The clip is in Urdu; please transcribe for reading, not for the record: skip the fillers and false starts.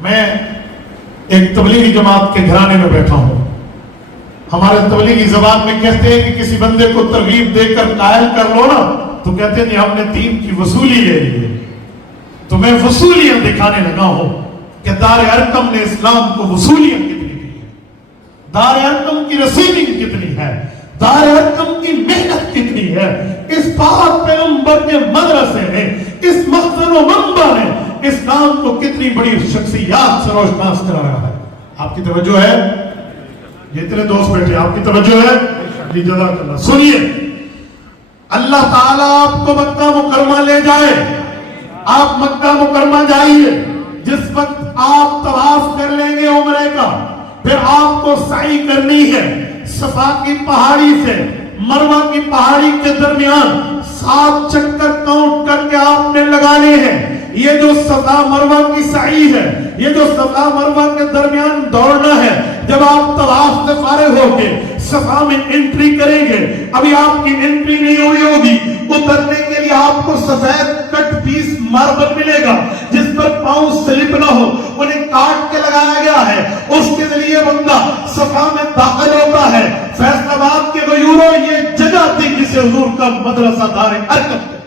میں ایک تبلیغی جماعت کے گھرانے میں بیٹھا ہوں. ہمارے تبلیغی زبان میں کہتے ہیں کہ کسی بندے کو ترغیب دے کر قائل کر لو نا تو کہتے ہیں ہم نے دین کی وصولی لے لی ہے. تو میں وصولیاں دکھانے لگا ہوں کہ دار ارقم نے اسلام کو وصولیاں کتنی دی ہے, دار ارقم کی رسیدنگ کتنی ہے, دار ارقم کی محنت کتنی ہے. اس پاک پیغمبر کے مدرسے نے, اس مخزن و منبع نے اسلام کو کتنی بڑی شخصیات سے روشناس کرایا ہے. آپ کی توجہ ہے؟ یہ اتنے دوست بیٹھے, آپ کی توجہ ہے؟ جی جزاک اللہ. سنیے, اللہ تعالیٰ آپ کو مکہ مکرمہ لے جائے, آپ مکہ مکرمہ جائیے. جس وقت آپ طواف کر لیں گے عمرے کا, پھر آپ کو سعی کرنی ہے. صفا کی پہاڑی سے مروہ کی پہاڑی کے درمیان 7 چکر کاؤنٹ کر کے آپ نے لگانے ہیں. یہ جو صفا مروہ کی سعی ہے, یہ جو صفا مروہ کے درمیان دوڑنا ہے, جب آپ طواف سے فارغ ہو کے صفا میں انٹری کریں گے, ابھی آپ کی انٹری نہیں ہوئی ہوگی, اترنے کے لیے آپ کو سفید کٹ پیس ماربل ملے گا جس پر پاؤں سلپ نہ ہو, انہیں کاٹ کے لگایا گیا ہے. اس کے ذریعے بندہ صفا میں داخل ہوتا ہے. فیصل آباد کے غیوروں, یہ جگہ تھی جسے حضور کا مدرسہ دار ارقم